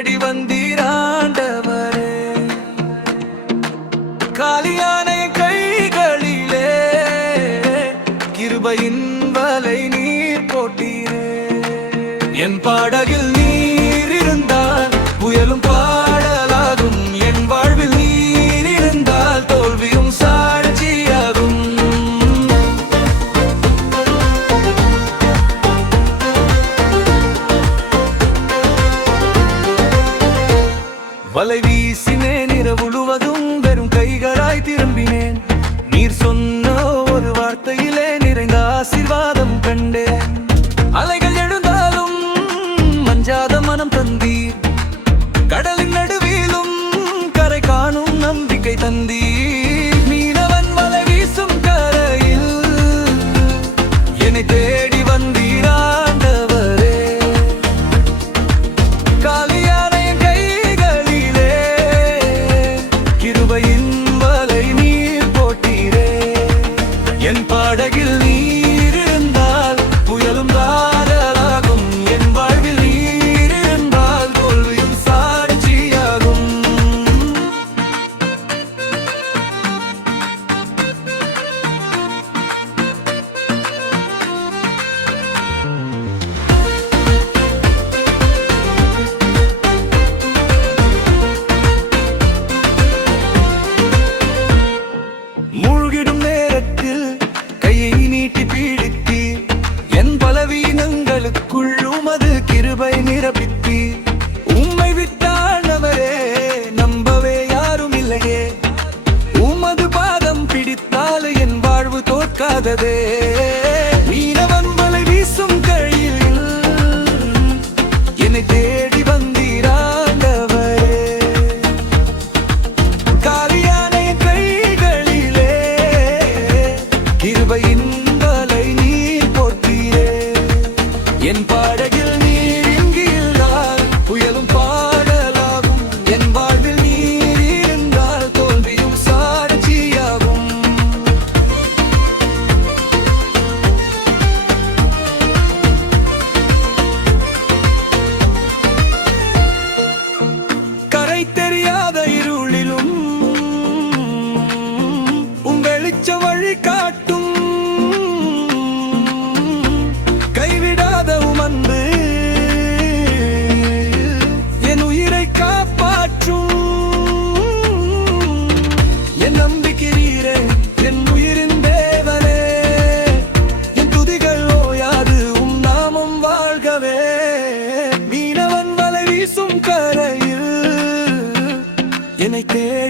தேடி வந்தீராண்டவரே. காலியான கைகளிலே கிருபையின் வலை நீர் போட்டீரே. என் பாடகில் நீர் இருந்தால் புயலும் பாடலாகும். என் வாழ்வில் நீர் இருந்தால் தோல்வியும் சாட்சியாகும். வலை வீசினேன் இரவுழுவதும் வெறும் கைகளாய் திரும்பினேன். நீர் சொன்ன ஒரு வார்த்தையிலே நிறைந்த ஆசீர்வாதம் கண்டேன். அலைகள் எழுந்தாலும் மஞ்சாத மனம் தந்தீர். கடலின் நடுவிலும் கரை காணும் நம்பிக்கை தந்தீர். மீனவன் வலை வீசும் கரையில் என்னை தேடி வந்தீராண்டவரே. காலியான கைகளிலே கிருபையின் வலை நீர் போட்டீரே. என் பாடகில் நீர் இருந்தால் புயலும் பாடலாகும். என் வாழ்வில் நீர் இருந்தால் தோல்வியும் சாட்சியாகும். மூழ்கிடும் நேரத்தில் கையை நீட்டி பீடித்தீர். என் பலவீனங்களுக்குள் உமது கிருபை நிரப்பித்தீர். உம்மை விட்டானவரே நம்பவே யாரும் இல்லையே. உமது பாதம் பிடித்தால் என் வாழ்வு தோற்காததே. மீனவன் வலை வீசும் கையில் என்னை தேடி வந்தீராண்டவரே. காலியான கைகளிலே கிருபையின் வலை நீர் போட்டீரே. என் பாடகில் நீர் இங்கிருந்தால் புயலும் பாடலாகும். என் வாழ்வில் நீர் இருந்தால் தோல்வியும் சாட்சியாகும். கரை தெரியாத இருளிலும் வெளிச்ச வழி காட்டும். கைவிடாத உமன்பு என் உயிரை காப்பாற்றும். என் நம்பிக்கிறீரே என் உயிரின் தேவனே. என் துதிகள் ஓயாது உம் நாமம் வாழ்கவே. மீனவன் வலை வீசும் கரையில் என்னை தேடி